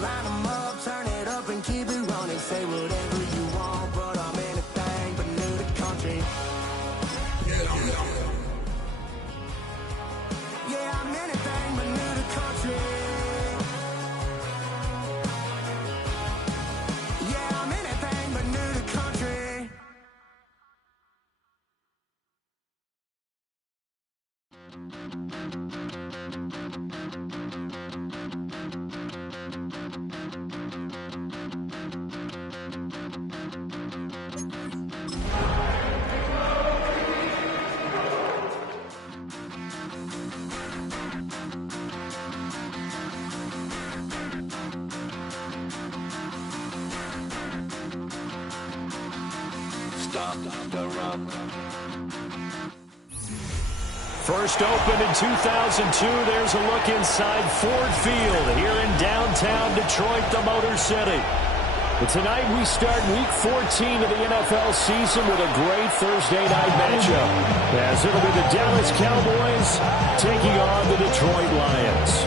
line 'em up, turn it up and keep it running. Say whatever you want, but I'm anything but new to country. Yeah, I'm anything but new to country. Yeah, I'm anything but new to country. First opened in 2002, there's a look inside Ford Field here in downtown Detroit, the Motor City. But tonight we start Week 14 of the NFL season with a great Thursday night matchup, as it'll be the Dallas Cowboys taking on the Detroit Lions.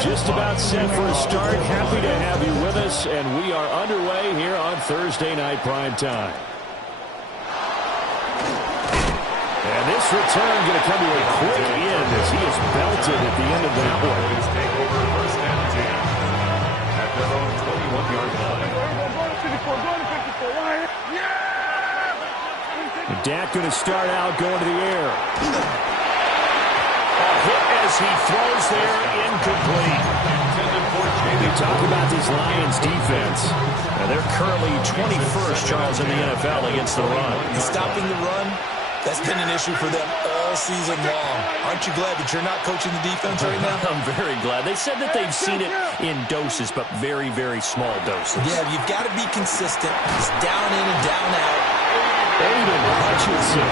Just about set for a start. Happy to have you with us, and we are underway here on Thursday Night Prime Time. And this return going to come to a quick end as he is belted at the end of that one. Take over first and 10 at their own 21-yard line. And Dak going to start out going to the air. Hit as he throws there, incomplete. We talk about this Lions defense. They're currently 21st, Charles, in the NFL against the run. Stopping the run, that's been an issue for them all season long. Aren't you glad that you're not coaching the defense right now? I'm very glad. They said that they've seen it in doses, but very, very small doses. Yeah, you've got to be consistent. It's down in and down out. Aiden Hutchinson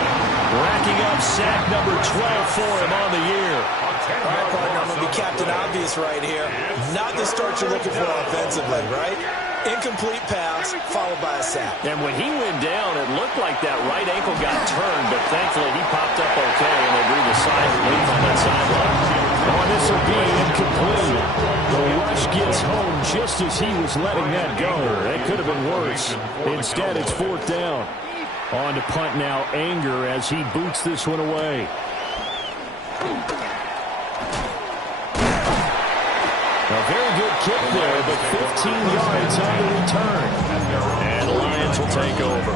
racking up sack number 12 for him on the year. All right, partner, I'm going to be Captain Obvious right here. Not the start you're looking for offensively, right? Incomplete pass, followed by a sack. And when he went down, it looked like that right ankle got turned, but thankfully he popped up okay, and they drew the sign of leave on that sideline. Oh, this will be incomplete. The rush gets home just as he was letting that go. That could have been worse. Instead, it's fourth down. On to punt now, Anger, as he boots this one away. A very good kick there, but 15 yards on the return. And the Lions will take over.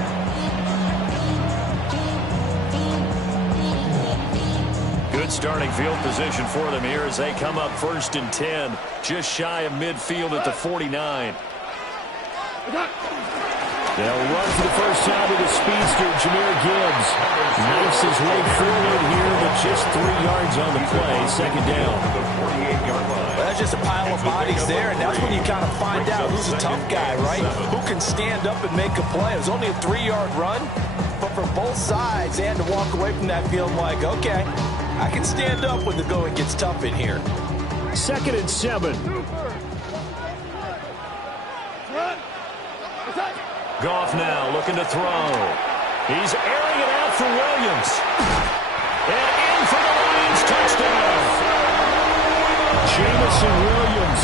Good starting field position for them here as they come up first and 10, just shy of midfield at the 49. They'll run for the first time with the speedster, Jahmyr Gibbs. Knifes his way forward here, but just 3 yards on the play. Second down. Well, that's just a pile of bodies there, and that's when you kind of find out who's a tough guy, right? Who can stand up and make a play. It was only a 3-yard run, but for both sides, they had to walk away from that feeling like, okay, I can stand up when the going gets tough in here. Second and 7. Goff now looking to throw. He's airing it out for Williams. And in for the Lions, touchdown. Jamison Williams,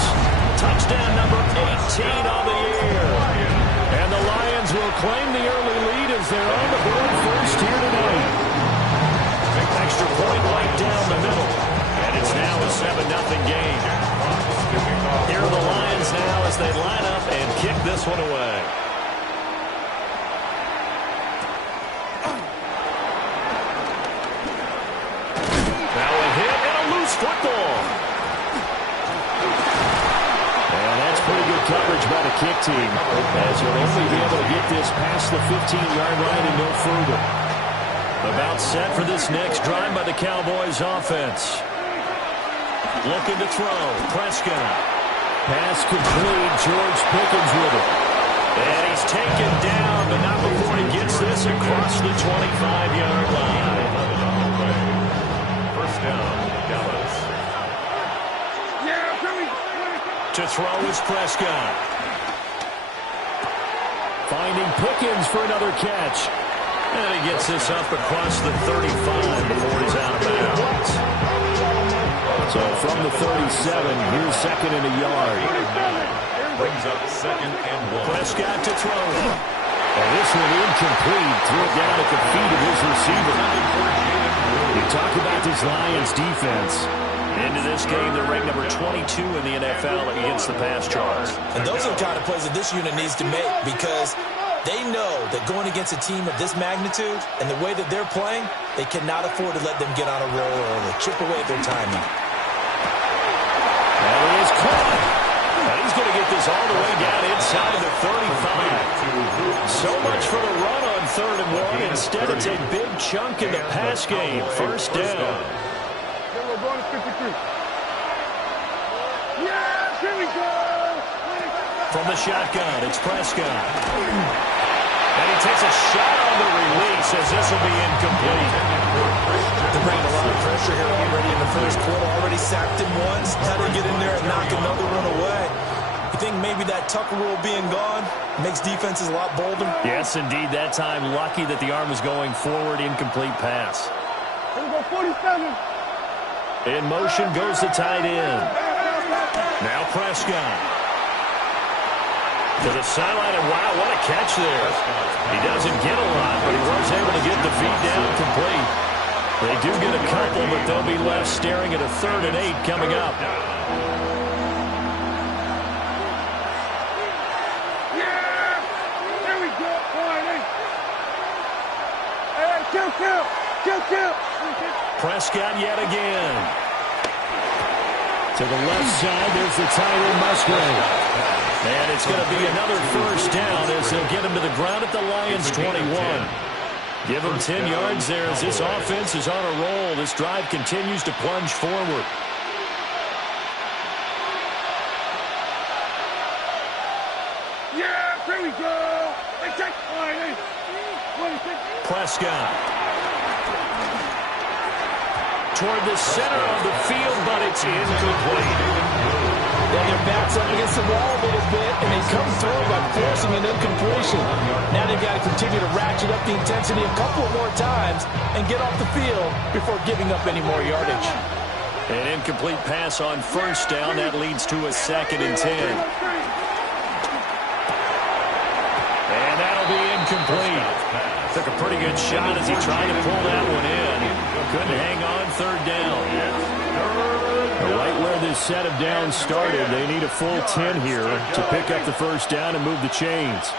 touchdown number 18 on the year. And the Lions will claim the early lead as they're on the board first here tonight. Extra point right down the middle. And it's now a 7-0 game. Here are the Lions now as they line up and kick this one away. Football. And that's pretty good coverage by the kick team, as you'll only be able to get this past the 15-yard line and no further. About set for this next drive by the Cowboys offense. Looking to throw. Prescott. Pass complete. George Pickens with it. And he's taken down, but not before he gets this across the 25-yard line. First down. To throw is Prescott. Finding Pickens for another catch. And he gets this up across the 35 before he's out of bounds. So from the 37, here's second and a yard. Brings up 2nd and 1. Prescott to throw. And this one incomplete. Threw it down at the feet of his receiver. You talk about this Lions defense. Into this game, they're ranked number 22 in the NFL against the pass charge. And those are the kind of plays that this unit needs to make, because they know that going against a team of this magnitude and the way that they're playing, they cannot afford to let them get on a roll or chip away at their timing. And he is caught. And he's going to get this all the way down inside the 35. So much for the run on 3rd and 1. Instead, it's a big chunk in the pass game. First down. From the shotgun, it's Prescott. And he takes a shot on the release as this will be incomplete. They're bringing a lot of pressure here already in the first quarter. Already sacked him once. How to get in there and knock another one away. You think maybe that Tucker rule being gone makes defenses a lot bolder? Yes, indeed. That time, lucky that the arm was going forward. Incomplete pass. Here we go, 47. In motion goes the tight end. Now Prescott. To the sideline, and wow, what a catch there. He doesn't get a lot, but he was able to get the feed down complete. They do get a couple, but they'll be left staring at a 3rd and 8 coming up. Yeah! There we go. Hey, kill. Prescott yet again. To the left side, there's the tight end, Musgrave. And it's going to be another first down as they'll get him to the ground at the Lions' 21. Give him 10 yards there as this offense is on a roll. This drive continues to plunge forward. Yeah, here we go. Hey, check. Prescott. Toward the center of the field, but it's incomplete. Then their backs up against the wall a little bit, and they come through by forcing an incompletion. Now they've got to continue to ratchet up the intensity a couple more times and get off the field before giving up any more yardage. An incomplete pass on first down. That leads to a 2nd and 10. And that'll be incomplete. Took a pretty good shot as he tried to pull that one in. Couldn't hang on 3rd down. Right where this set of downs started, they need a full 10 here to pick up the first down and move the chains.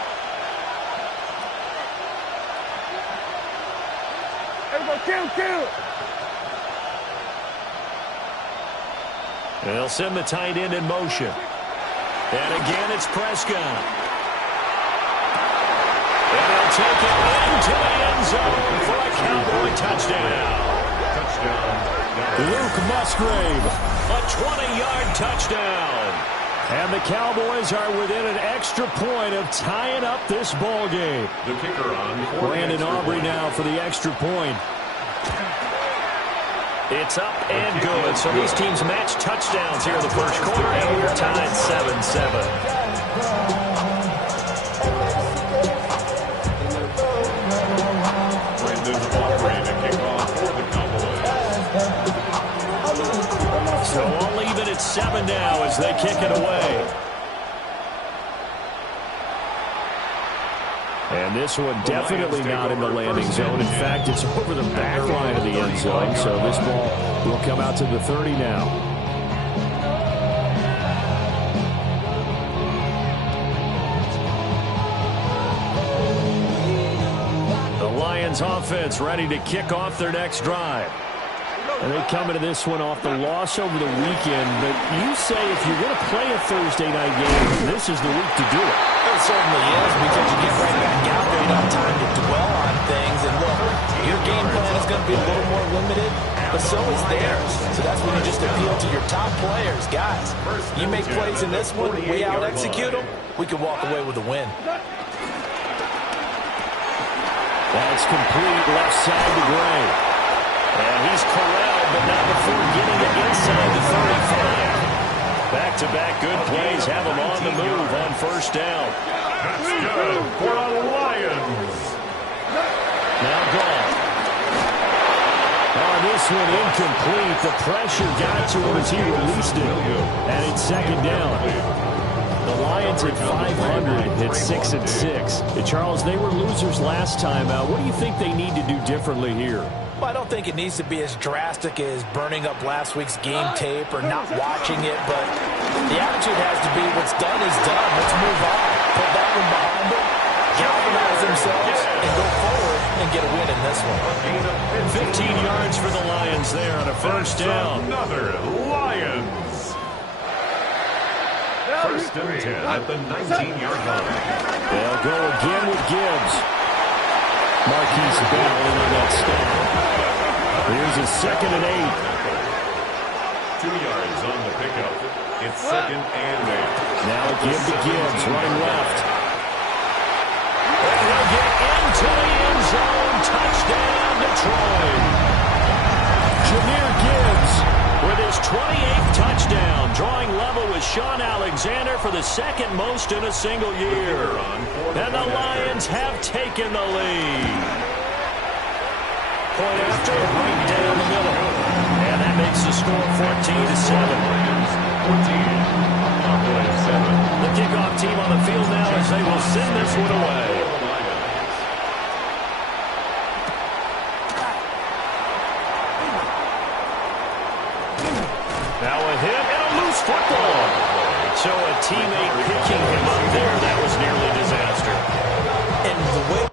Kill. They'll send the tight end in motion. And again, it's Prescott. And they'll take it into the end zone for a Cowboy touchdown. Luke Musgrave, a 20-yard touchdown. And the Cowboys are within an extra point of tying up this ball game. The kicker on Brandon Aubrey now for the extra point. It's up and good. So these teams match touchdowns here in the first quarter, and we're tied 7-7. So all even at 7 now as they kick it away. And this one definitely not in the landing zone. In fact, it's over the back line of the end zone. So this ball will come out to the 30 now. The Lions offense ready to kick off their next drive. And they come into this one off the loss over the weekend. But you say if you're going to play a Thursday night game, this is the week to do it. It certainly is, because you get right back out there. You don't have time to dwell on things. And look, your game plan is going to be a little more limited, but so is theirs. So that's when you just appeal to your top players. Guys, you make plays in this one, we out-execute them, we can walk away with a win. That's complete left side to Gray. And he's corralled, but not before getting it inside the 35. Back-to-back good plays have them on the move on first down. That's good for the Lions. Now gone. Oh, this one incomplete. The pressure got to him as he released it. And it's second down. The Lions at 500 hit 6-6. Charles, they were losers last time out. What do you think they need to do differently here? Well, I don't think it needs to be as drastic as burning up last week's game tape or not watching it, but the attitude has to be what's done is done. Let's move on. Put that one behind them, galvanize themselves, and go forward and get a win in this one. 15 yards for the Lions there on a first down. Another Lions. First and 10 at the 19-yard line. They'll go again with Gibbs. Marquise Bell in on that step. Here's a 2nd and 8. 2 yards on the pickup. It's 2nd and 8. Now a give to Gibbs, running left. And he'll get into the end zone. Touchdown, Detroit. Jahmyr Gibbs with his 28th touchdown, drawing level with Sean Alexander for the 2nd most in a single year. And the Lions have taken the lead. Point after, right down the middle. And that makes the score 14-7. The kickoff team on the field now as they will send this one away. Now a hit and a loose football. So a teammate picking him up there, that was nearly a disaster. And the way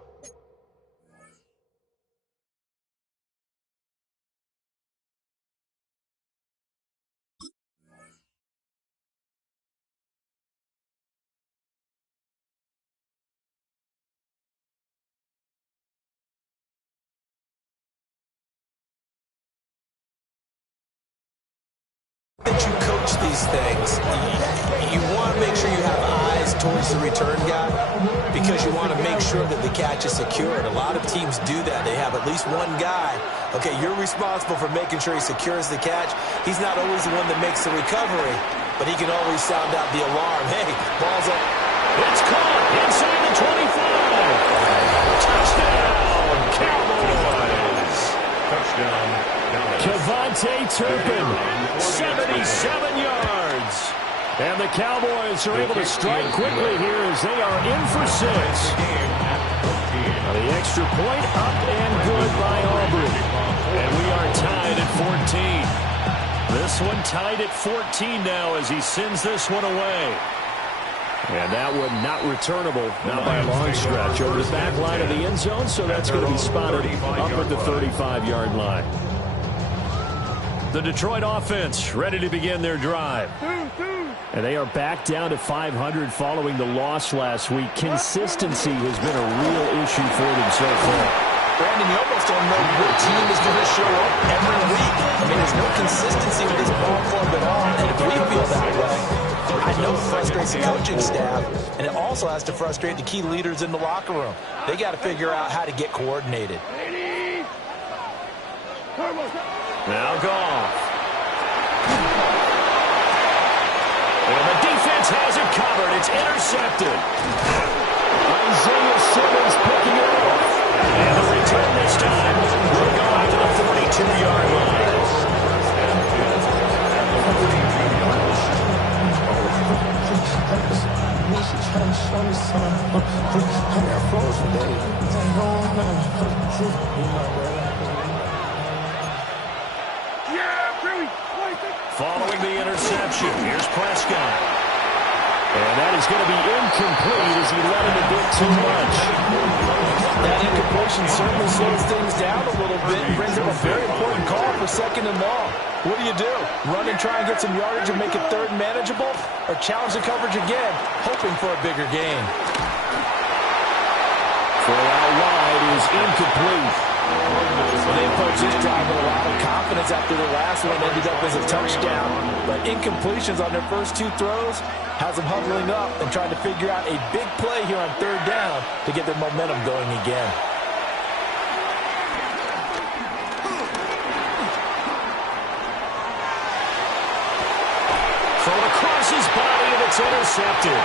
that you coach these things, you want to make sure you have eyes towards the return guy because you want to make sure that the catch is secured. A lot of teams do that. They have at least one guy. Okay, you're responsible for making sure he secures the catch. He's not always the one that makes the recovery, but he can always sound out the alarm. Hey, ball's up. It's caught inside the 25. Touchdown, Cowboys. Touchdown. Kevontae Turpin, 77 yards. And the Cowboys are able to strike quickly here as they are in for 6. The extra point up and good by Aubrey. And we are tied at 14. This one tied at 14 now as he sends this one away. And that one not returnable, not by a long stretch, over the back line of the end zone, so that's going to be spotted up at the 35-yard line. The Detroit offense ready to begin their drive. And they are back down to 500 following the loss last week. Consistency has been a real issue for them so far. Brandon, you almost don't know what team is going to show up every week. I mean, there's no consistency with this ball club at all, and if we feel that way, I know it frustrates the coaching staff, and it also has to frustrate the key leaders in the locker room. They got to figure out how to get coordinated. Now Goff. And the defense has it covered. It's intercepted. Isaiah Simmons picking it up. And the return this time will go out to the 42-yard line. Following the interception, here's Prescott. And that is going to be incomplete as he let him a bit too much. That incompletion certainly slows things down a little bit and brings up a very important call for 2nd and long. What do? Run and try and get some yardage and make it 3rd and manageable? Or challenge the coverage again, hoping for a bigger gain? Throw out wide is incomplete. Well, they approached this drive with a lot of confidence after the last one ended up as a touchdown. But incompletions on their first 2 throws has them huddling up and trying to figure out a big play here on 3rd down to get their momentum going again. Throw across. It's intercepted.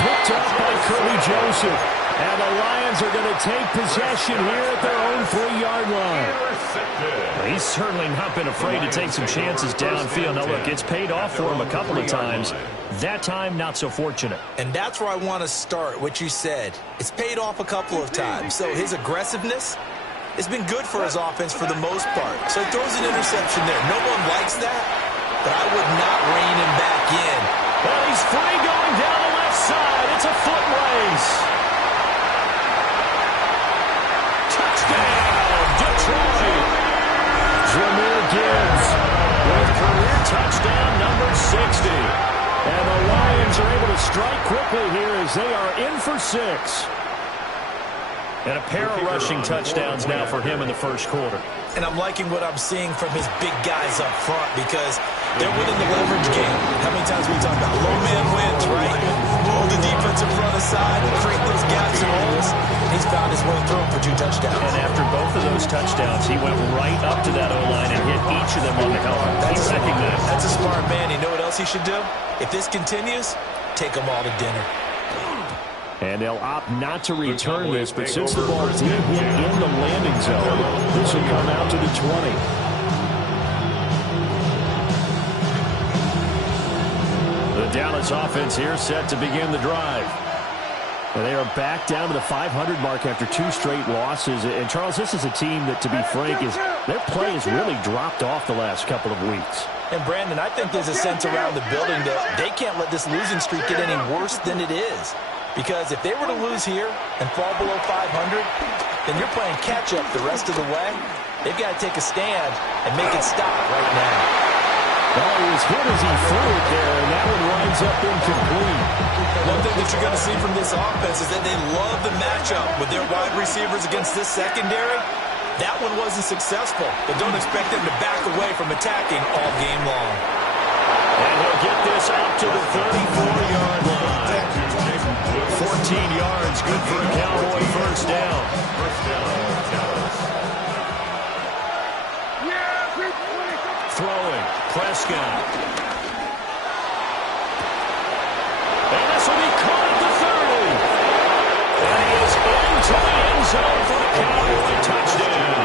Picked up by Kirby Joseph. And the Lions are going to take possession here at their own 3-yard line. He's certainly not been afraid to take some chances downfield. Now, look, it's paid off for him a couple of times. That time, not so fortunate. And that's where I want to start, what you said. It's paid off a couple of times. So his aggressiveness has been good for his offense for the most part. So he throws an interception there. No one likes that, but I would not rein him back in. Well, he's free going down the left side. It's a foot race. Touchdown, Detroit. Jahmyr Gibbs with career touchdown number 60. And the Lions are able to strike quickly here as they are in for 6. And a pair of rushing touchdowns now for him in the first quarter. And I'm liking what I'm seeing from his big guys up front because they're winning the leverage game. How many times we talk about low man wins, right? Move the defensive front aside, create those gaps and holes. He's found his way through for 2 touchdowns. And after both of those touchdowns, he went right up to that O-line and hit each of them on the helmet. He recognized. That's a smart man. You know what else he should do? If this continues, take them all to dinner. And they'll opt not to return this, but since the ball did hit in the landing zone, this will come out to the 20. The Dallas offense here set to begin the drive. And they are back down to the 500 mark after 2 straight losses. And, Charles, this is a team that, to be frank, their play has really dropped off the last couple of weeks. And, Brandon, I think there's a sense around the building that they can't let this losing streak get any worse than it is. Because if they were to lose here and fall below 500, then you're playing catch-up the rest of the way. They've got to take a stand and make it stop right now. Well, he was hit as he threw it there, and that one winds up incomplete. One thing that you're going to see from this offense is that they love the matchup with their wide receivers against this secondary. That one wasn't successful, but don't expect them to back away from attacking all game long. And he'll get this out to the 34-yard line. 14 yards, good for a Cowboy first down. Throwing, Prescott. And this will be caught at the 30. And he is into the end zone for the Cowboy touchdown.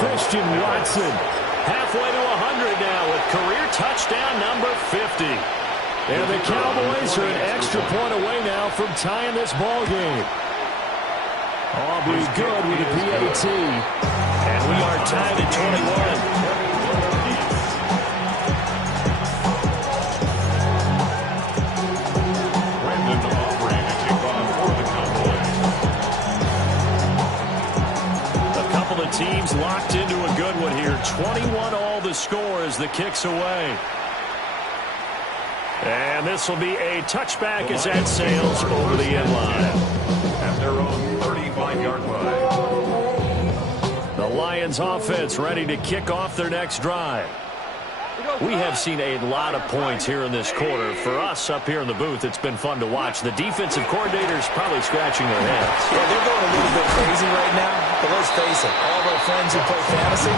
Christian Watson, halfway to 100 now with career touchdown number 50. And the Cowboys are an extra point away now from tying this ball game. Aubrey good with a PAT. And we are tied at 21. Teams locked into a good one here. 21 all the score as the kick's away. And this will be a touchback as that sails over the end line. At their own 35-yard line. The Lions offense ready to kick off their next drive. We have seen a lot of points here in this quarter. For us up here in the booth, it's been fun to watch. The defensive coordinators probably scratching their heads. Yeah, they're going a little bit crazy right now. But let's face it, all their friends who play fantasy,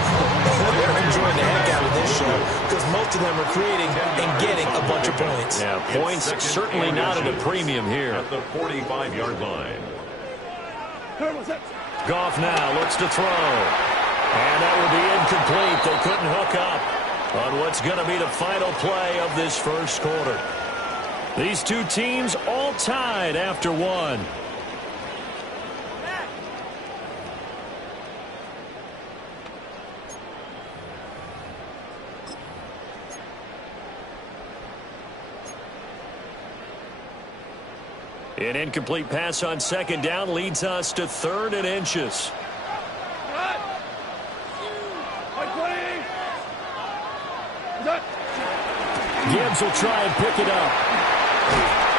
they're enjoying the heck out of this show because most of them are creating and getting a bunch of points. Yeah, points certainly not at a premium here. At the 45-yard line. Goff now looks to throw. And that will be incomplete. They couldn't hook up on what's going to be the final play of this first quarter. These two teams all tied after one. An incomplete pass on second down leads us to 3rd and inches. Gibbs will try and pick it up.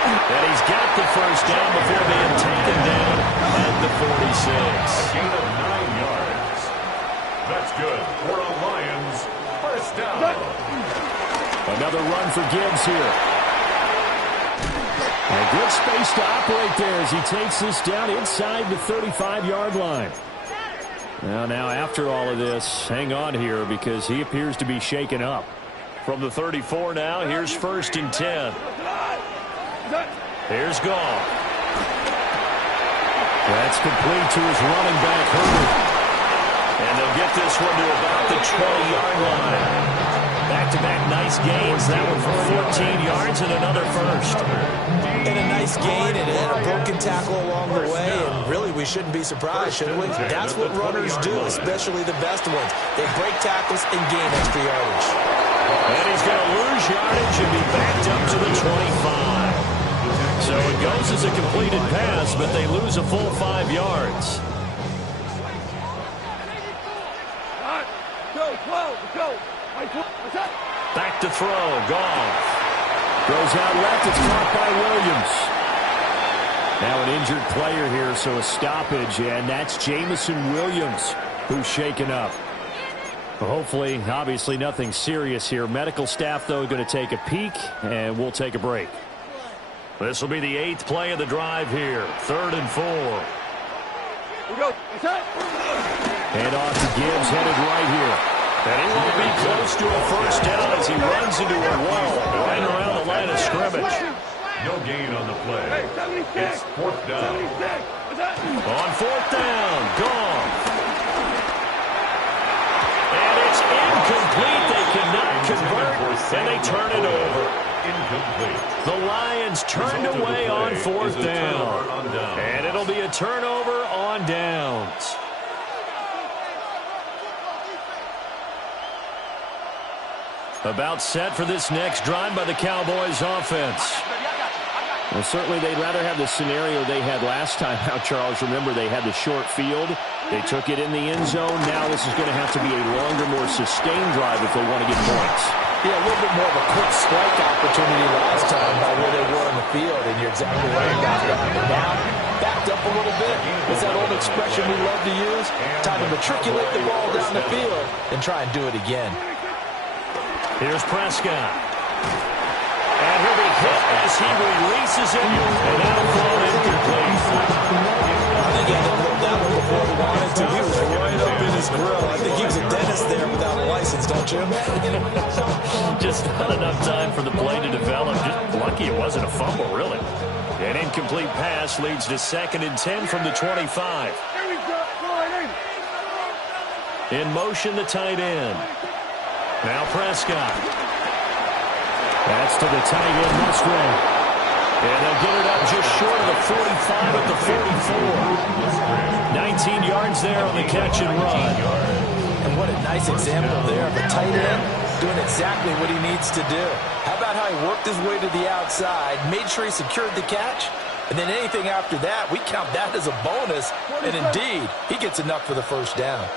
And he's got the first down before being taken down at the 46. A gain of 9 yards. That's good for a Lions first down. Another run for Gibbs here. A good space to operate there as he takes this down inside the 35-yard line. Now after all of this, hang on here because he appears to be shaken up. From the 34 now, here's 1st and 10. Here's Goff. That's complete to his running back, Herbert. And they'll get this one to about the 20-yard line. Back-to-back nice gains. That one for 14 yards and another first. And a nice gain and a broken tackle along the way. And really, we shouldn't be surprised, should we? That's what runners do, especially the best ones. They break tackles and gain extra yardage. And he's going to lose yardage and be backed up to the 25. So it goes as a completed pass, but they lose a full 5 yards. Back to throw. Goff. Goes out left. It's caught by Williams. Now an injured player here, so a stoppage, and that's Jameson Williams who's shaken up. Well, hopefully, obviously nothing serious here. Medical staff, though, going to take a peek, and we'll take a break. This will be the 8th play of the drive here. 3rd and 4. Hand off to Gibbs, headed right here. And he won't be close to a first down as he runs into a wall right around the line of scrimmage. No gain on the play. It's 4th down. On 4th down, Goff. And it's incomplete. They cannot convert, and they turn it over. Incomplete. The Lions turned away on 4th down. And it'll be a turnover on downs. About set for this next drive by the Cowboys offense. Well, certainly they'd rather have the scenario they had last time out, Charles. Remember, they had the short field. They took it in the end zone. Now this is going to have to be a longer, more sustained drive if they want to get points. Yeah, a little bit more of a quick strike opportunity last time by where they were on the field, and you're exactly right about that. But now, backed up a little bit. It's that old expression we love to use. Time to matriculate the ball down the field and try and do it again. Here's Prescott. And he'll be hit as he releases it. And that'll fall incomplete. I think he had to look that one before he wanted to. He was right up in his grill. I think he was a dentist there without a license, don't you? Just not enough time for the play to develop. Just lucky it wasn't a fumble, really. An incomplete pass leads to 2nd and 10 from the 25. In motion, the tight end. Now Prescott. That's to the tight end, Musgrave. And they'll get it up just short of the 45 at the 44. 19 yards there on the catch and run. And what a nice example there of a tight end doing exactly what he needs to do. How about how he worked his way to the outside, made sure he secured the catch, and then anything after that, we count that as a bonus. And indeed, he gets enough for the first down.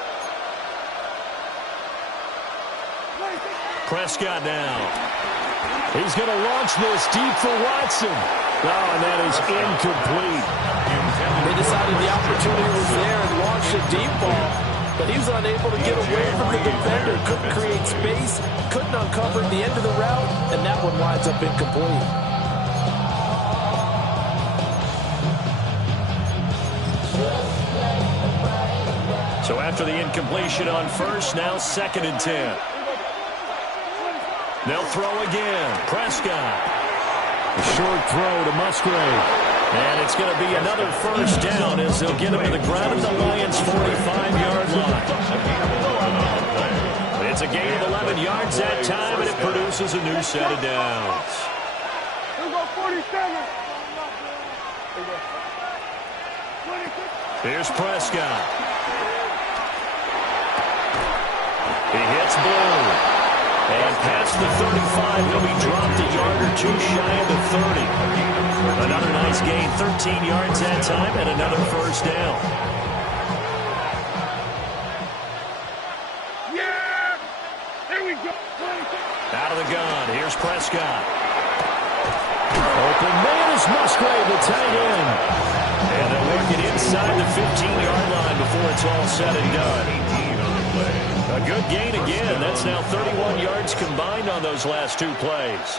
Prescott now. He's going to launch this deep for Watson. Oh, and that is incomplete. They decided the opportunity was there and launched a deep ball, but he was unable to get away from the defender. Couldn't create space, couldn't uncover the end of the route, and that one winds up incomplete. So after the incompletion on first, now 2nd and 10. They'll throw again. Prescott. A short throw to Musgrave. And it's going to be another first down as they'll get him to the ground at the Lions' 45-yard line. It's a gain of 11 yards that time, and it produces a new set of downs. Here's Prescott. He hits Blue. And past the 35, he'll be dropped a yard or two shy of the 30. Another nice gain, 13 yards that time, and another first down. Yeah! There we go! Out of the gun, here's Prescott. Open man is Musgrave, the tight end. And they'll work it inside the 15-yard line before it's all said and done. A good gain again. That's now 31 yards combined on those last 2 plays.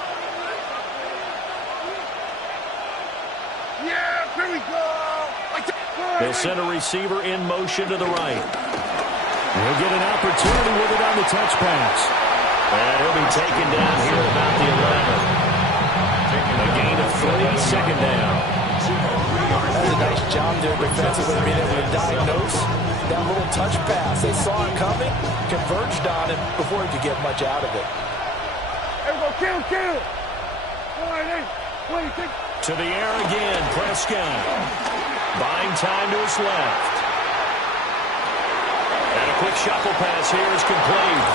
Yeah, here we go! They'll send a receiver in motion to the right. He'll get an opportunity with it on the touch pass. And he'll be taken down here at about the 11. A gain of 3, second down. That's a nice job there defensively, being able to diagnose that little touch pass. They saw it coming, converged on him before he could get much out of it. Kill. To the air again, Prescott. Buying time to his left. And a quick shuffle pass here is complete.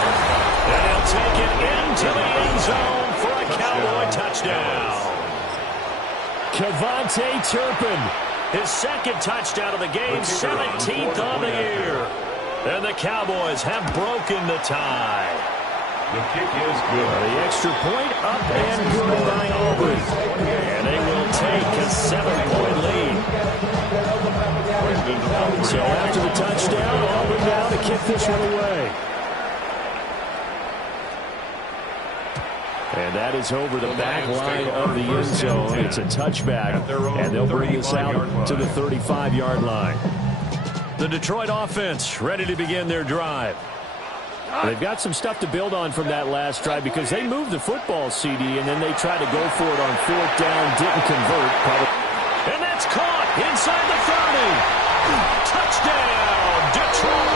And he'll take it into the end zone for a Cowboy touchdown. Kevontae Turpin, his second touchdown of the game, 17th on the year. And the Cowboys have broken the tie. The kick is good. The extra point up and good by Auburn. And they will take a 7-point lead. So after the touchdown, Auburn now to kick this one away. And that is over the back line of the end zone. It's a touchback, and they'll bring this out to the 35-yard line. The Detroit offense ready to begin their drive. They've got some stuff to build on from that last drive because they moved the football, CD, and then they tried to go for it on 4th down, didn't convert. And that's caught inside the 30. Touchdown, Detroit.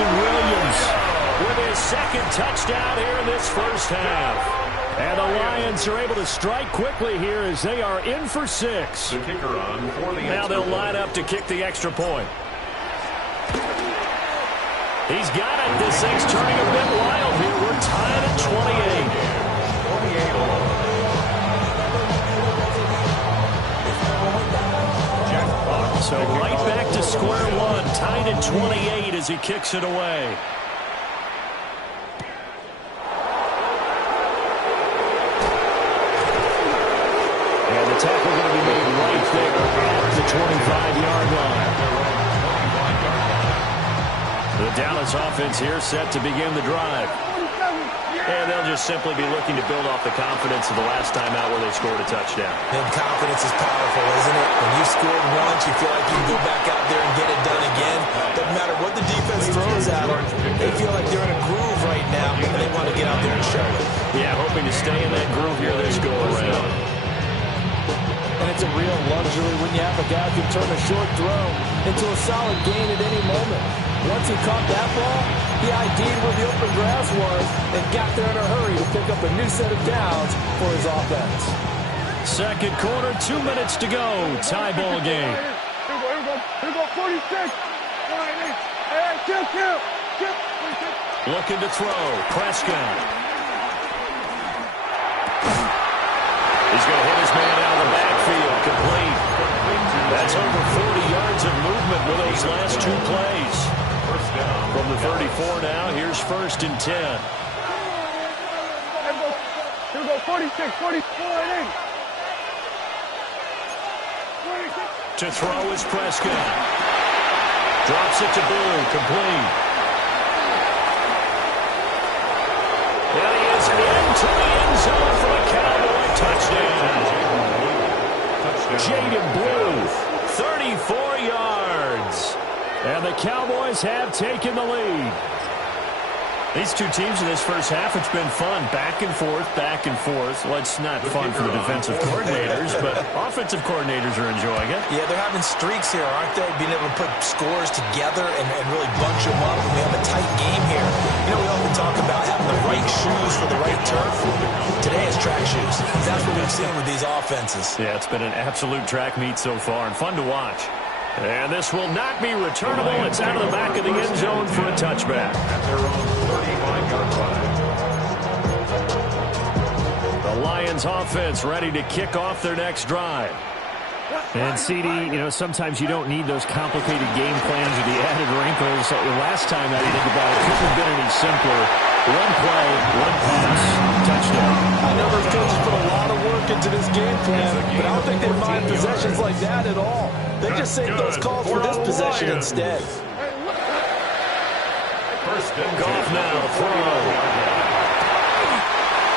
Williams with his second touchdown here in this first half. And the Lions are able to strike quickly here as they are in for 6. The kicker on for the now they'll line up to kick the extra point. He's got it. This thing's turning a bit wild here. We're tied at 28. So right back to square one, tied at 28 as he kicks it away. And the tackle going to be made right there at the 25-yard line. The Dallas offense here set to begin the drive. And they'll just simply be looking to build off the confidence of the last time out where they scored a touchdown. And confidence is powerful, isn't it? When you scored once, you feel like you can go back out there and get it done again. Doesn't matter what the defense throws at them. They feel like they're in a groove right now, and they want to get out there and show it. Yeah, hoping to stay in that groove here this go-around. And it's a real luxury when you have a guy who can turn a short throw into a solid gain at any moment. Once he caught that ball, he ID'd where the open grass was and got there in a hurry to pick up a new set of downs for his offense. Second quarter, 2 minutes to go. Tie ball game. Here we go, 46. Hey, kill. Looking to throw. Prescott. He's going to hit his man out of the backfield. Complete. That's over 40 yards of movement with those last 2 plays. From the 34 now, here's 1st and 10. Here we go, 46, 44, 8. To throw is Prescott. Drops it to Blue. Complete. And he is into the end zone for a Cowboy touchdown. Jaden Blue, 34 yards. And the Cowboys have taken the lead. These two teams in this first half, it's been fun. Back and forth, back and forth. Well, it's not fun for the defensive coordinators, but offensive coordinators are enjoying it. Yeah, they're having streaks here, aren't they? Being able to put scores together and really bunch them up. And we have a tight game here. You know, we often talk about having the right shoes for the right turf. Today it's track shoes. That's what we've seen with these offenses. Yeah, it's been an absolute track meet so far and fun to watch. And this will not be returnable. It's out of the back of the end zone for a touchback. At their own 35-yard line. The Lions offense ready to kick off their next drive. And CD, sometimes you don't need those complicated game plans or the added wrinkles. Last time I think about it, couldn't have been any simpler. One play, one pass, touchdown. I know those coaches put a lot of work into this game plan, but I don't think they mind possessions like that at all. They just save those calls for this possession instead. Goff now to throw.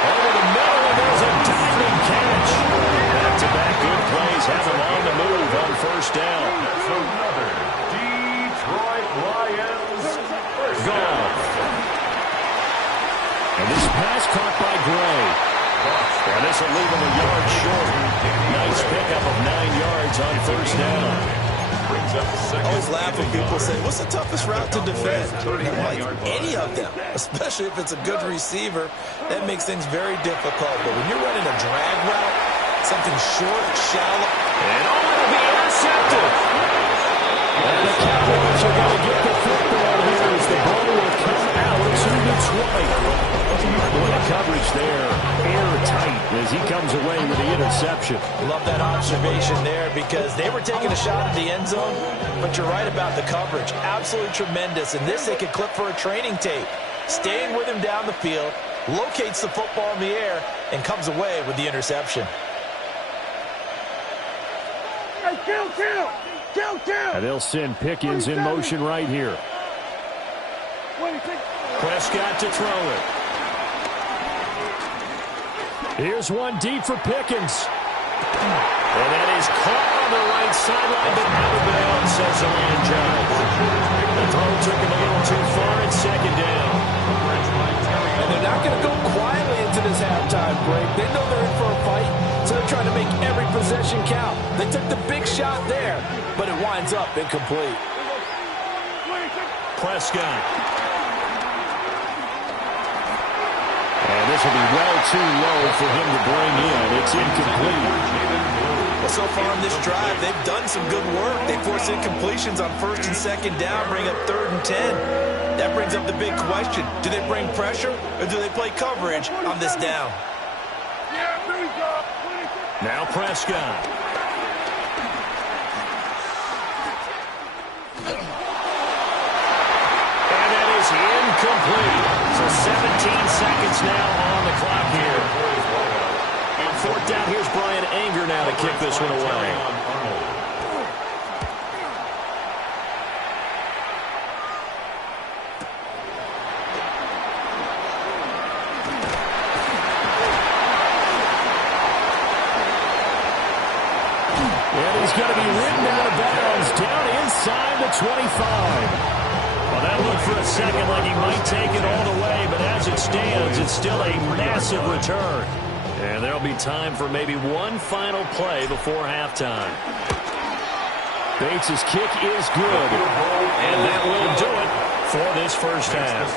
Over the middle, and there's a diving catch. Back-to-back good plays have him on the move on first down. That's another Detroit Lions first down. And this pass caught by Gray. And this will leave him a yard short. Nice pickup of 9 yards on first down. I always laugh when people say, what's the toughest route to defend? Like, any of them, especially if it's a good receiver. That makes things very difficult. But when you're running a drag route, something short, shallow. And it'll be intercepted. And the Cowboys are going to get the football here as the ball will come out to the 20. Boy, the coverage there, airtight as he comes away with the interception. Love that observation there because they were taking a shot at the end zone, but you're right about the coverage. Absolutely tremendous. And this they could clip for a training tape. Staying with him down the field, locates the football in the air, and comes away with the interception. Hey, kill! And they'll send Pickens in motion right here. Prescott to throw it. Here's one deep for Pickens. And that is caught on the right sideline, but out of bounds, says the land judge. The throw took him a little too far at second down. And they're not going to go quietly into this halftime break. They know they're in for a fight, so they're trying to make every possession count. They took the big shot there, but it winds up incomplete. Prescott. And this will be well too low for him to bring in. It's incomplete. Well, so far on this drive, they've done some good work. They force incompletions on first and second down, bring up 3rd and 10. That brings up the big question. Do they bring pressure or do they play coverage on this down? Now Prescott. And that is incomplete. So 17 seconds now on the clock here. On 4th down, here's Brian Anger now to kick this one away. And he's going to be ridden out of bounds down inside the 25. Well, that looked for a second like he might take it all the way, but as it stands, it's still a massive return. And there'll be time for maybe one final play before halftime. Bates' kick is good, and that will do it for this first half.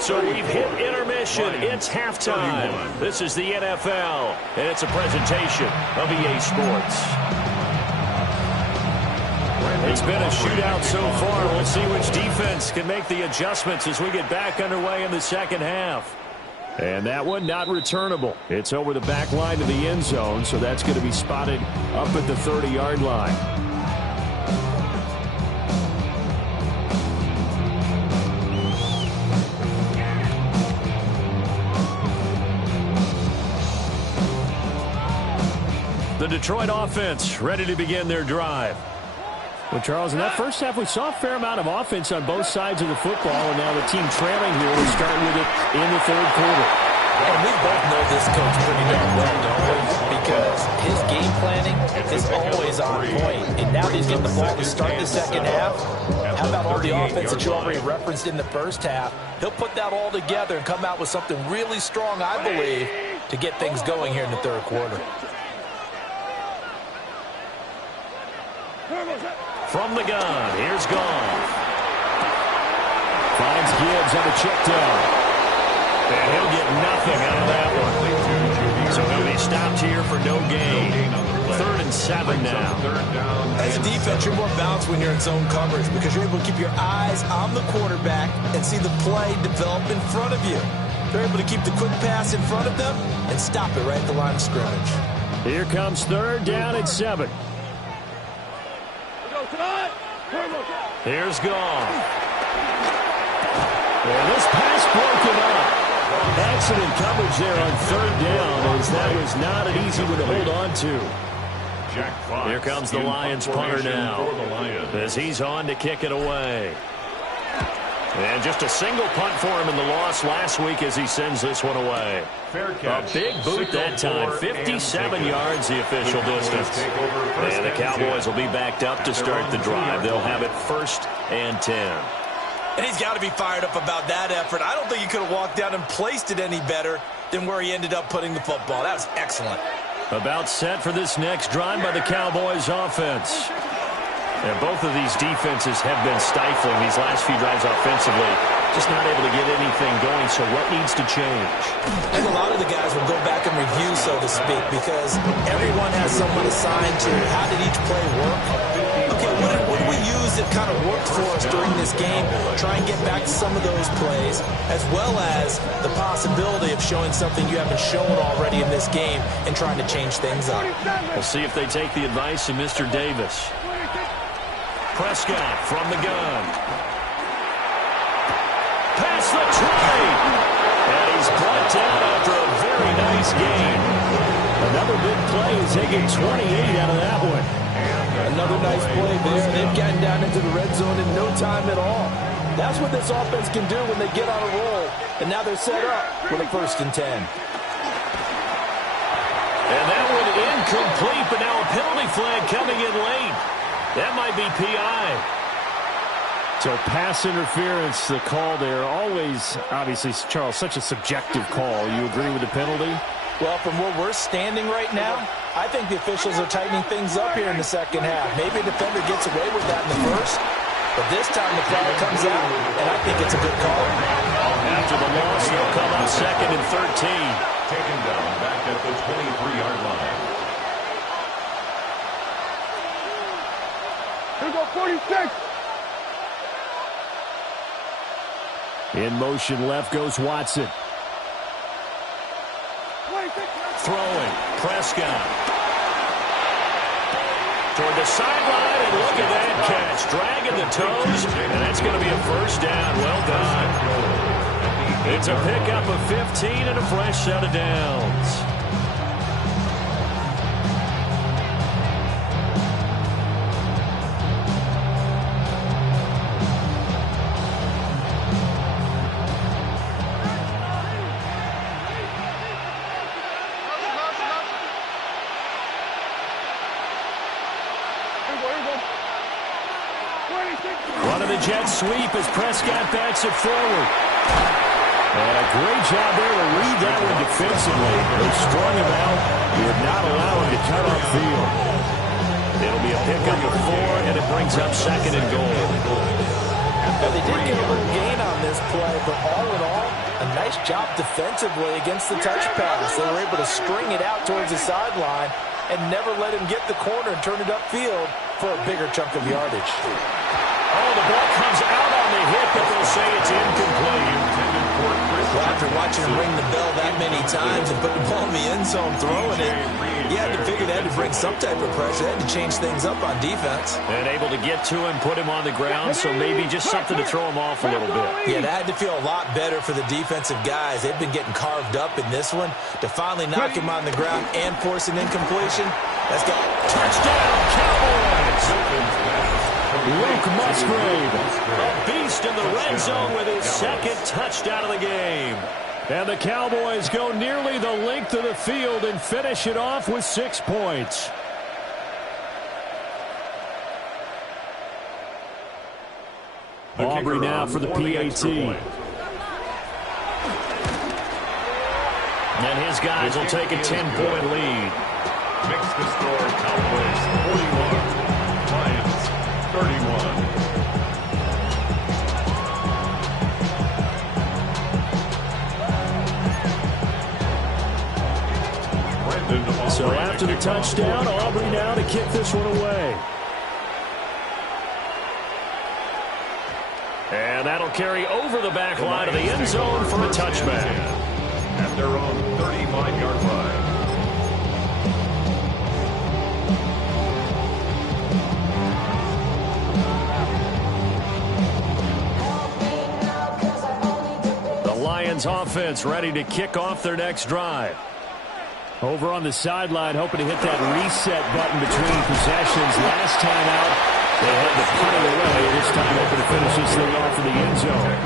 So we've hit intermission. It's halftime. This is the NFL, and it's a presentation of EA Sports. It's been a shootout so far. We'll see which defense can make the adjustments as we get back underway in the second half. And that one not returnable. It's over the back line to the end zone, so that's going to be spotted up at the 30-yard line. The Detroit offense ready to begin their drive. Well, Charles, in that first half, we saw a fair amount of offense on both sides of the football, and now the team trailing here will start with it in the 3rd quarter. And we both know this coach pretty darn well, don't we? Because his game planning is always on point. And now he's getting the ball to start the second half. How about all the offense that you already referenced in the first half? He'll put that all together and come out with something really strong, I believe, to get things going here in the 3rd quarter. From the gun, here's Goff. Finds Gibbs on the check down. And he'll get nothing out of that one. So he'll be stopped here for no gain. 3rd and 7 now. As a defense, you're more balanced when you're in zone coverage because you're able to keep your eyes on the quarterback and see the play develop in front of you. They're able to keep the quick pass in front of them and stop it right at the line of scrimmage. Here comes third down and 7. Here's Goff. And this pass broken up. Excellent coverage there on third down, as that was not an easy one to hold on to. Here comes the Lions punter now, as he's on to kick it away. And just a single punt for him in the loss last week as he sends this one away. A big boot that time, 57 yards the official distance. And the Cowboys will be backed up to start the drive. They'll have it 1st and 10. And he's got to be fired up about that effort. I don't think he could have walked down and placed it any better than where he ended up putting the football. That was excellent. About set for this next drive by the Cowboys offense. And both of these defenses have been stifling these last few drives offensively. Just not able to get anything going, so what needs to change? I think a lot of the guys will go back and review, so to speak, because everyone has someone assigned to how did each play work. Okay, what did we use that kind of worked for us during this game? Try and get back to some of those plays, as well as the possibility of showing something you haven't shown already in this game and trying to change things up. We'll see if they take the advice of Mr. Davis. Prescott from the gun. Pass the tray. And he's brought down after a very nice game. Another big play is taking 28 out of that one. Another nice play there. They've gotten down into the red zone in no time at all. That's what this offense can do when they get on a roll. And now they're set up with a 1st and 10. And that one incomplete, but now a penalty flag coming in late. That might be PI. So pass interference, the call there. Always, obviously, Charles, such a subjective call. You agree with the penalty? Well, from where we're standing right now, I think the officials are tightening things up here in the second half. Maybe a defender gets away with that in the first, but this time the flag comes out, and I think it's a good call. After the loss, they'll come out 2nd and 13. Taken down back at the 23-yard line. Here go 46. In motion left goes Watson. 26. Throwing. Prescott. Toward the sideline, and look at that catch. Dragging the toes, and that's going to be a 1st down. Well done. It's a pickup of 15 and a fresh set of downs. Running the jet sweep as Prescott backs it forward. And a great job there to read that one defensively. They strung him out. You would not allow him to cut off field. It'll be a pickup of 4, and it brings up 2nd and goal. Now, they did get a little gain on this play, but all in all, a nice job defensively against the touch pass. They were able to string it out towards the sideline and never let him get the corner and turn it upfield for a bigger chunk of yardage. Oh, the ball comes out on the hit, but they'll say it's incomplete. Well, after watching him ring the bell that many times and put the ball in the end zone throwing it, you had to figure they had to bring some type of pressure. They had to change things up on defense. And able to get to him, put him on the ground, so maybe just something to throw him off a little bit. Yeah, that had to feel a lot better for the defensive guys. They've been getting carved up in this one. To finally knock him on the ground and force an incompletion, that's got touchdown, Cowboys! Luke Musgrave, a beast in the red zone with his 2nd touchdown of the game. And the Cowboys go nearly the length of the field and finish it off with 6 points. Aubrey now for the PAT. And his guys will take a 10-point lead. Makes the score Cowboys 41, Lions 31. So after the touchdown, Aubrey now to kick this one away. And that'll carry over the back line of the end zone for a touchback. At their own 35-yard line. Lions offense ready to kick off their next drive. Over on the sideline, hoping to hit that reset button between possessions. Last time out, they had to put it away. This time hoping to finish this thing off in the end zone.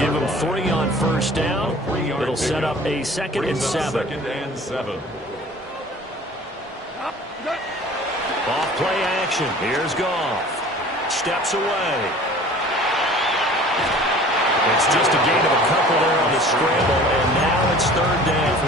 Give them 3 on first down. It'll set up a 2nd and 7. Off play action. Here's Goff. Steps away. It's just a gain of a couple there on the scramble, and now it's 3rd down.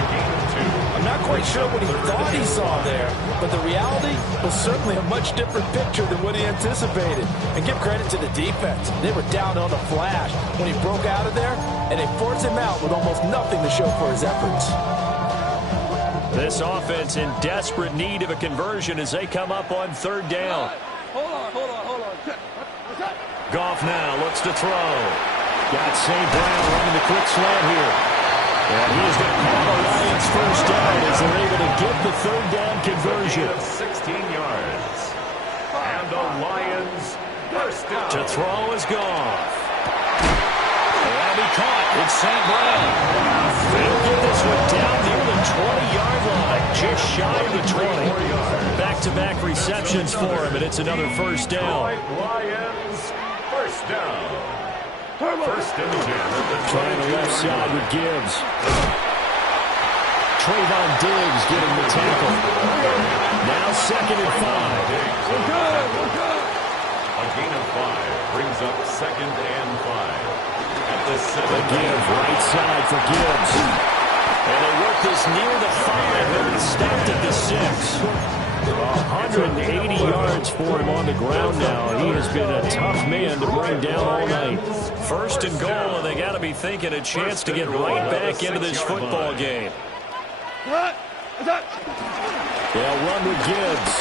I'm not quite sure what he thought he saw there, but the reality was certainly a much different picture than what he anticipated. And give credit to the defense. They were down on the flash when he broke out of there, and they forced him out with almost nothing to show for his efforts. This offense in desperate need of a conversion as they come up on 3rd down. Hold on. Goff now looks to throw. Got St. Brown running the quick slant here. And he is going to call the Lions first down as they're able to get the 3rd down conversion. 16 yards. And the Lions first down. To throw is Goff. And he caught. It's St. Brown. They'll get this one down near the 20-yard line. Just shy of the 20. Back-to-back receptions for him, and it's another first down. Lions first down. First and 10. Trying the left side with Gibbs. Trayvon Diggs getting the tackle. Now 2nd and 5. We're good. A gain of 5 brings up 2nd and 5. At the 7. Again, right side for Gibbs. And they work this near the 5. They'll be stopped at the 6. 180 yards for him on the ground now. He has been a tough man to bring down all night. 1st and goal, and they got to be thinking a chance to get right back into this football game. They'll run with Gibbs.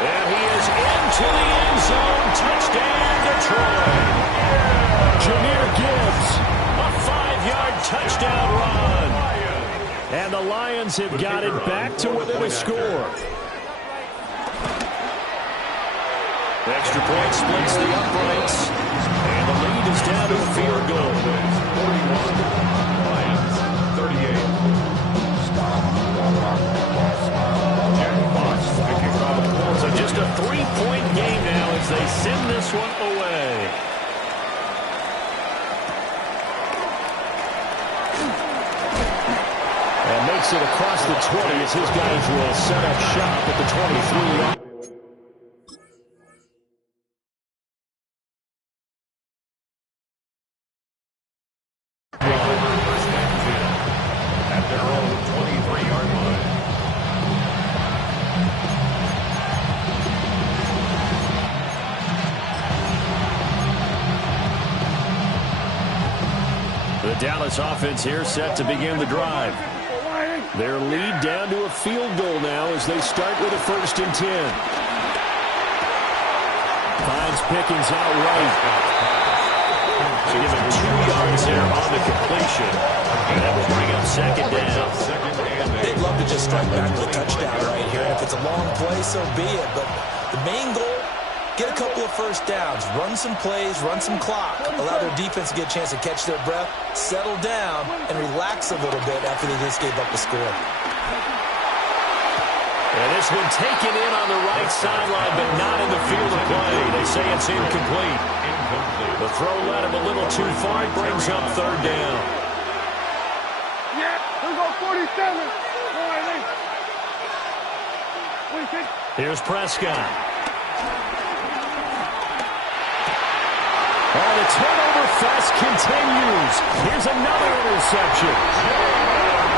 And he is into the end zone. Touchdown, Detroit. Jahmyr Gibbs, a 5-yard touchdown run. And the Lions have got it back to within a score. The extra point splits the uprights. And the lead is down to a field goal. 41. Lions 38. Jack Fox picking up. So just a 3-point game now as they send this one away. And makes it across the 20 as his guys will set up shop at the 23. First and 10 at their own 23-yard line. The Dallas offense here set to begin the drive. Their lead down to a field goal now as they start with a 1st and 10. Finds Pickens out right. To give him 2 yards there on the completion. And that will bring up 2nd down. They'd love to just strike back with a touchdown right here. If it's a long play, so be it. But the main goal, get a couple of first downs, run some plays, run some clock, allow their defense to get a chance to catch their breath, settle down, and relax a little bit after they just gave up the score. And this one taken in on the right sideline, but not in the field of play. They say it's incomplete. The throw led him a little too far. It brings up 3rd down. Yeah, here go 47. Here's Prescott. Oh, the turnover fest continues. Here's another interception.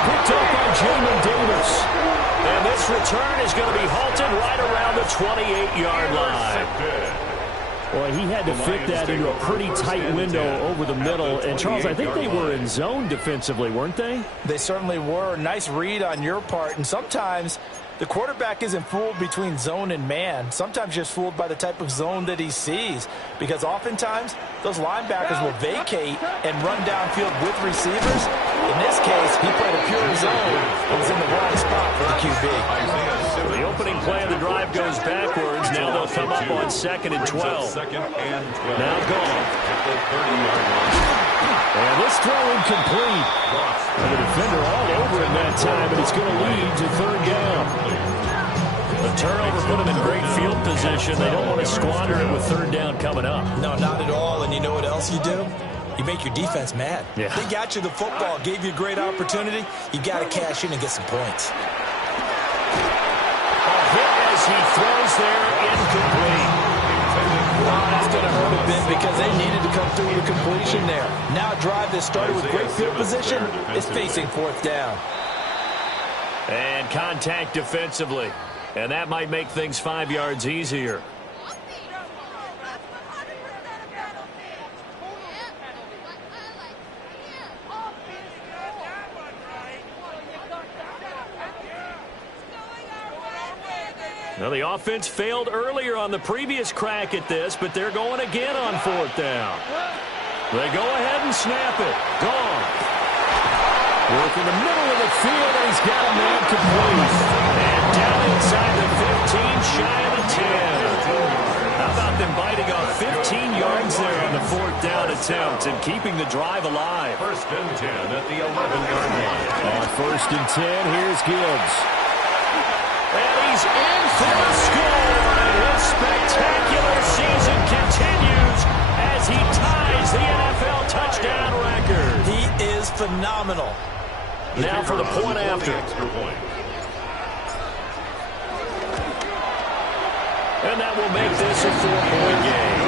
Picked up by Jamin Davis. And this return is going to be halted right around the 28-yard line. Well, he had to fit that into a pretty tight window over the middle. And, Charles, I think they were in zone defensively, weren't they? They certainly were. Nice read on your part. And sometimes the quarterback isn't fooled between zone and man. Sometimes just fooled by the type of zone that he sees. Because oftentimes, those linebackers will vacate and run downfield with receivers. In this case, he played a pure zone and was in the wrong spot for the QB. The opening play of the drive goes backwards. Now they'll come up on 2nd and 12. Second and 12. Now gone. At the 30-yard line. And this throw incomplete. And the defender all over him that time, and it's going to lead to 3rd down. The turnover put them in great field position. They don't want to squander it with 3rd down coming up. No, not at all. And you know what else you do? You make your defense mad. Yeah. They got you the football, gave you a great opportunity. You got to cash in and get some points. A hit as he throws there, incomplete. That's going to hurt a bit because they needed to come through with a completion there. Now a drive that started with great field position is facing 4th down. And contact defensively. And that might make things 5 yards easier. Now, the offense failed earlier on the previous crack at this, but they're going again on 4th down. They go ahead and snap it. Gone. Work in the middle of the field, and he's got a man complete. And down inside the 15, shy of the 10. How about them biting off 15 yards there on the 4th down attempt and keeping the drive alive? 1st and 10 at the 11-yard line. On 1st and 10, here's Gibbs. And he's in for the score, and his spectacular season continues as he ties the NFL touchdown record. He is phenomenal. Now for the point after. And that will make this a 4-point game.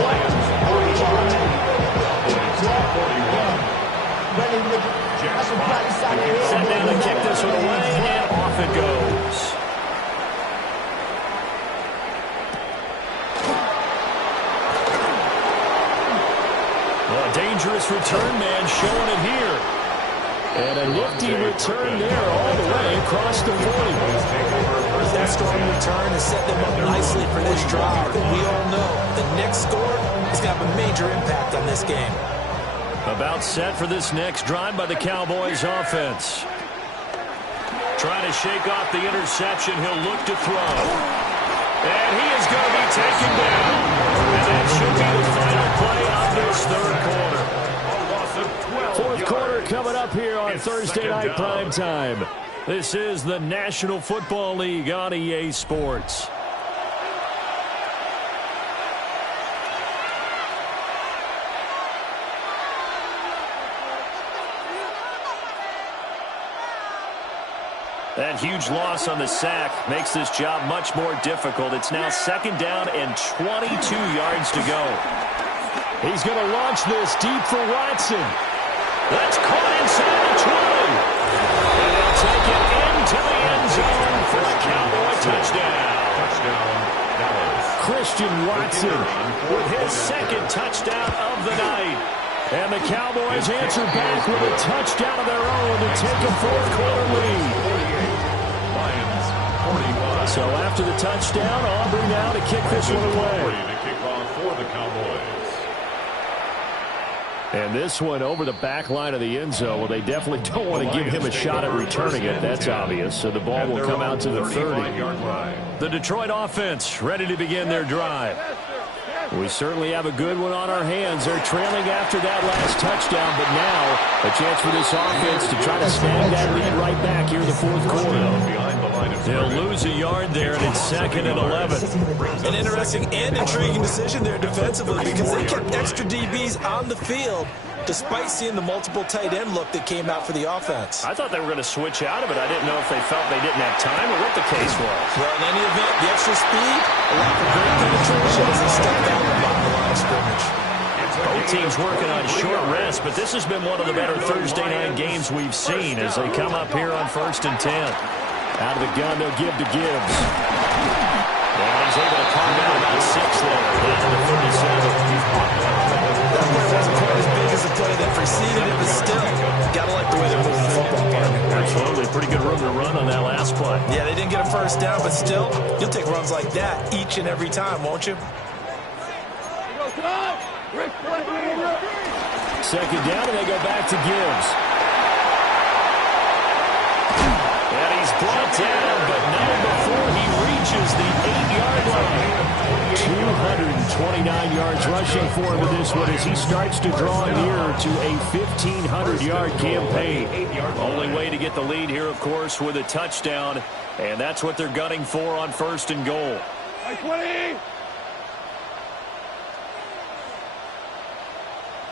Lions 41. Set down to kick this one away, and off it goes. Well, a dangerous return man showing it here. And a nifty return there all the way across the 40. That strong return has set them up nicely for this drive. And we all know the next score is going to have a major impact on this game. About set for this next drive by the Cowboys offense. Trying to shake off the interception. He'll look to throw. And he is going to be taken down. And that should be the final play of this 3rd quarter. 4th quarter coming up here on Thursday Night Primetime. This is the National Football League on EA Sports. That huge loss on the sack makes this job much more difficult. It's now 2nd down and 22 yards to go. He's going to launch this deep for Watson. That's caught inside the 20. And they'll take it into the end zone for a Cowboy touchdown. Christian Watson with his 2nd touchdown of the night. And the Cowboys answer back with a touchdown of their own to take a 4th quarter lead. So after the touchdown, Aubrey now to kick this one away. To kick off for the Cowboys. And this one over the back line of the end zone. Well, they definitely don't want to give him a shot at returning it. That's obvious. So the ball will come out to the 30. The Detroit offense ready to begin their drive. We certainly have a good one on our hands. They're trailing after that last touchdown, but now a chance for this offense to try to snag that lead right back here in the 4th quarter. They'll lose a yard there, and it's 2nd and 11. An interesting and intriguing decision there defensively because they kept extra DBs on the field despite seeing the multiple tight end look that came out for the offense. I thought they were going to switch out of it. I didn't know if they felt they didn't have time or what the case was. Well, in any event, the extra speed, a lack of great penetration as they stepped down along the line of scrimmage. Both teams working on short rest, but this has been one of the better Thursday night games we've seen as they come up here on 1st and 10. Out of the gun, they'll give to Gibbs. And he's able to carve out about 6 there. Down to the 37. That play wasn't quite as big as the play that preceded it, but still, got to like the way they're moving the football, partner. Absolutely. Pretty good room to run on that last play. Yeah, they didn't get a 1st down, but still, you'll take runs like that each and every time, won't you? 2nd down, and they go back to Gibbs. And he's brought down, but not before he reaches 229 yards rushing for him in this one as he starts to draw nearer to a 1,500-yard campaign. Only way to get the lead here, of course, with a touchdown, and that's what they're gunning for on 1st and goal. 20.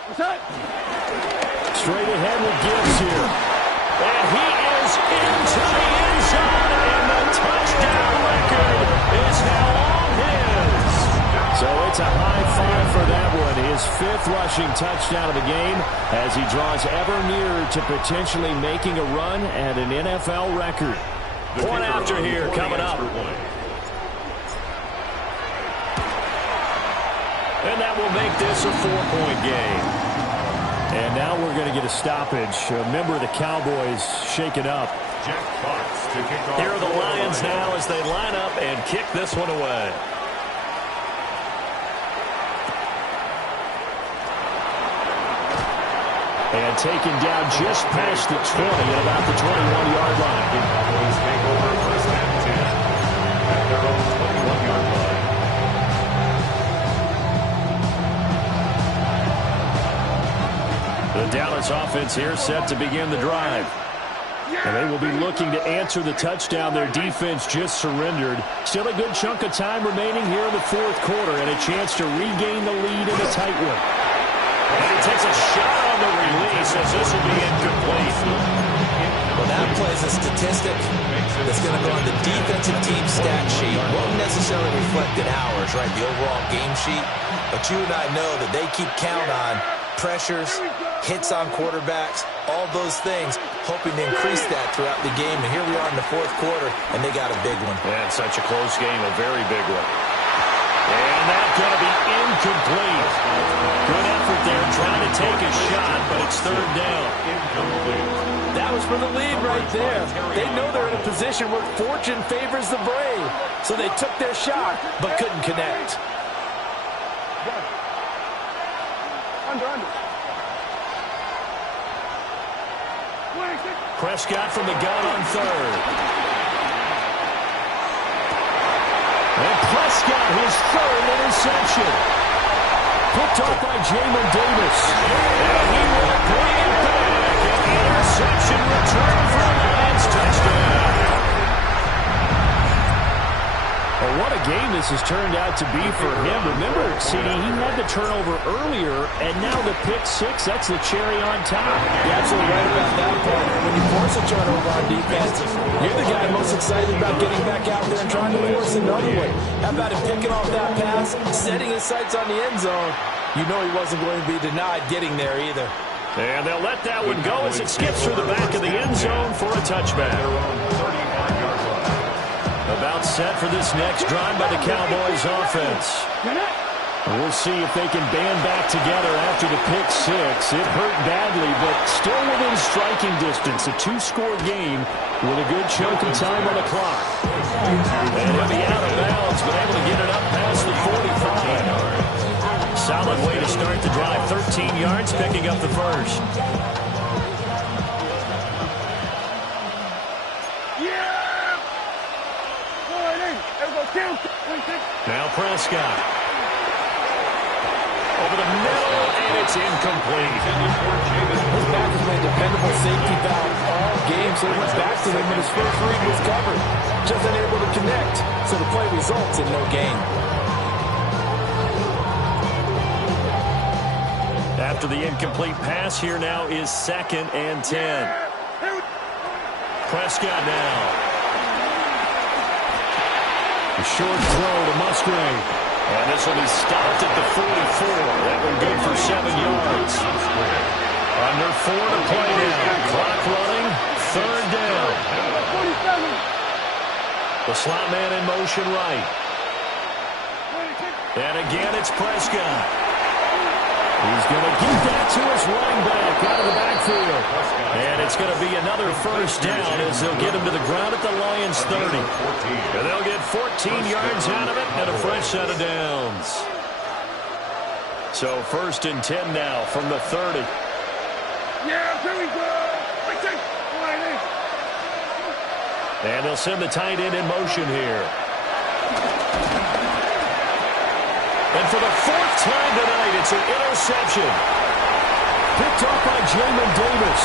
What's that? Straight ahead with Gibbs here. And he is into the end zone, and the touchdown record is now all his. So it's a high five for that one. His 5th rushing touchdown of the game as he draws ever nearer to potentially making a run at an NFL record. Point after here coming up. And that will make this a 4-point game. And now we're going to get a stoppage. A member of the Cowboys shaken up. Here are the Lions now as they line up and kick this one away. And taken down just past the 20 at about the 21-yard line. Cowboys take over 1st and 10 at their own 21-yard line. The Dallas offense here set to begin the drive. And they will be looking to answer the touchdown their defense just surrendered. Still a good chunk of time remaining here in the 4th quarter and a chance to regain the lead in a tight one. And he takes a shot on the release as this will be incomplete. Well, that plays a statistic that's going to go on the defensive team stat sheet. Won't necessarily reflect in ours, right, the overall game sheet. But you and I know that they keep count on pressures, hits on quarterbacks, all those things, hoping to increase that throughout the game. And here we are in the 4th quarter, and they got a big one. And such a close game, a very big one. And that's going to be incomplete. Good effort there, trying to take a shot, but it's 3rd down. That was for the lead right there. They know they're in a position where fortune favors the brave. So they took their shot, but couldn't connect. Under. Prescott from the gun on 3rd. And Prescott, his 3rd interception. Picked off by Jamin Davis. And he will bring it back. An interception return for a Lions touchdown. Well, what a game this has turned out to be for him. Remember, CD, he had the turnover earlier, and now the pick 6, that's the cherry on top. You're absolutely right about that part. When you force a turnover on defense, you're the guy most excited about getting back out there and trying to force another one. How about him picking off that pass, setting his sights on the end zone? You know he wasn't going to be denied getting there either. And they'll let that one go as it skips through the back of the end zone for a touchback. About set for this next drive by the Cowboys offense. We'll see if they can band back together after the pick 6. It hurt badly, but still within striking distance. A 2-score game with a good chunk of time on the clock. And he'll be out of bounds, but able to get it up past the 45. Solid way to start the drive. 13 yards, picking up the 1st. Now Prescott. Over the middle, and it's incomplete. His back has been a dependable safety valve all game, so he went back to him when his first read was covered. Just unable to connect, so the play results in no gain. After the incomplete pass, here now is 2nd and 10. Prescott now. A short throw to Musgrave. And this will be stopped at the 44. That one good for 7 yards. Under 4 to play now. Clock running. 3rd down. The slot man in motion right. And again, it's Prescott. He's going to get that to his running back out of the backfield. And it's going to be another 1st down as they'll get him to the ground at the Lions 30. And they'll get 14 yards out of it and a fresh set of downs. So 1st and 10 now from the 30. Yeah, here we go. And they'll send the tight end in motion here. And for the fourth time tonight, it's an interception. Picked off by Jamin Davis.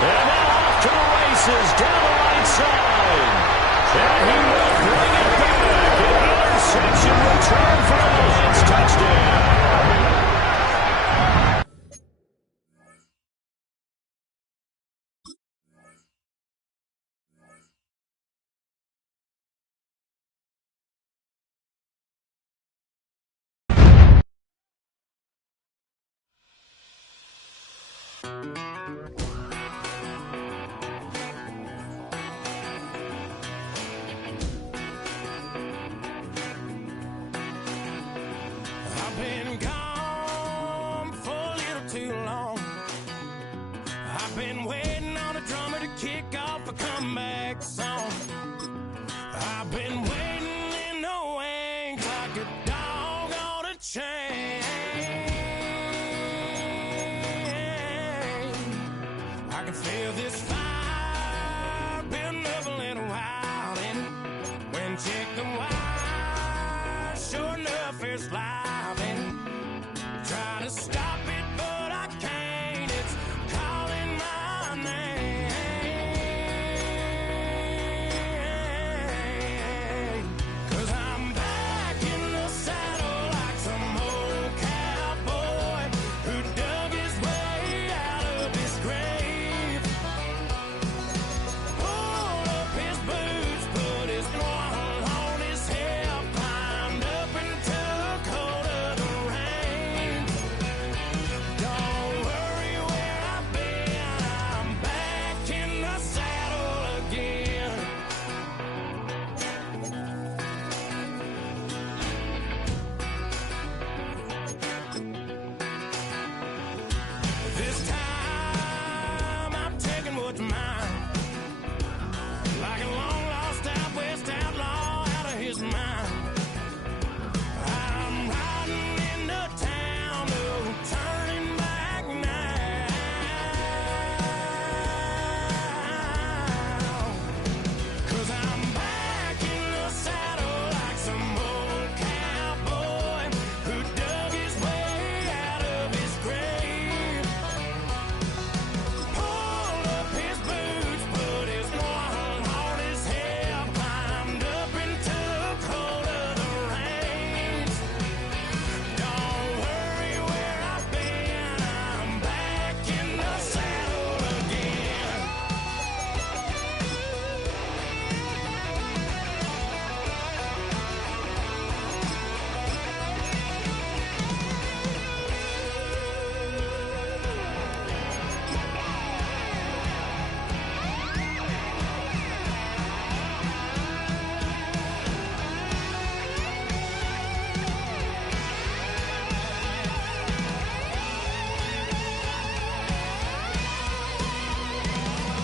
And now off to the races down the right side. And he will bring it back. An interception return for the Lions. Touchdown. I've been gone for a little too long. I've been waiting on a drummer to kick off a comeback song. I've been waiting in the wings like a dog on a chain. I can feel this fire building up a little while, and when check the wire, sure enough it's live, and try to stop it, but I can't. It's calling my name. 'Cause I'm back in the saddle like some old cowboy who dug his way out of his grave. Pulled up his boots, put his one on his hip, climbed up and took hold of the reins. Don't worry where I've been, I'm back in the saddle again. This time I'm taking what's mine, like a long-lost out-west outlaw out of his mind. I'm riding into town, no turning back now. 'Cause I'm back in the saddle like some old cowboy who dug his way out of his grave. Pulled up his boots, put his one on his hip, climbed up and took hold of the reins. Don't worry where I've been, I'm back in the saddle again.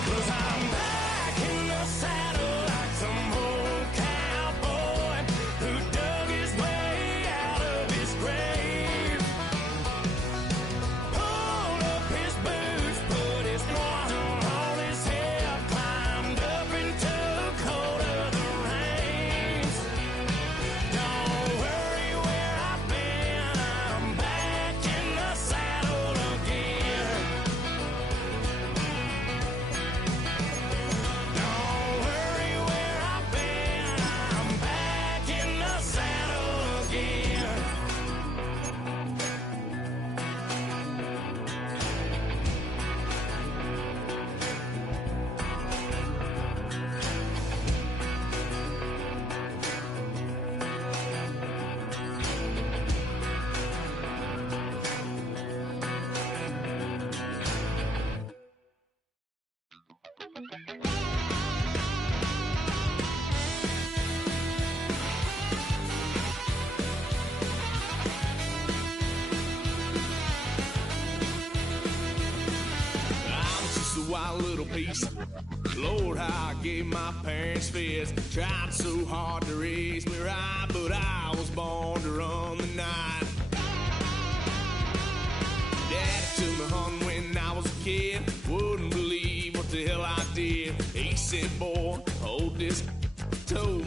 Cause I'm back in the saddle like some old cowboy who dug his way out of his grave. Pulled up his boots, put his one on his hip, climbed up and took hold of the reins. Don't worry where I've been, I'm back in the saddle again. Don't worry where I've been, I'm back in the saddle again. I was just a wild little piece. Lord, how I gave my parents fits. Tried so hard to raise me right, but I was born to run the night. Daddy took me hunting when I was a kid. Wouldn't believe what the hell I did. He said, boy, hold this toe.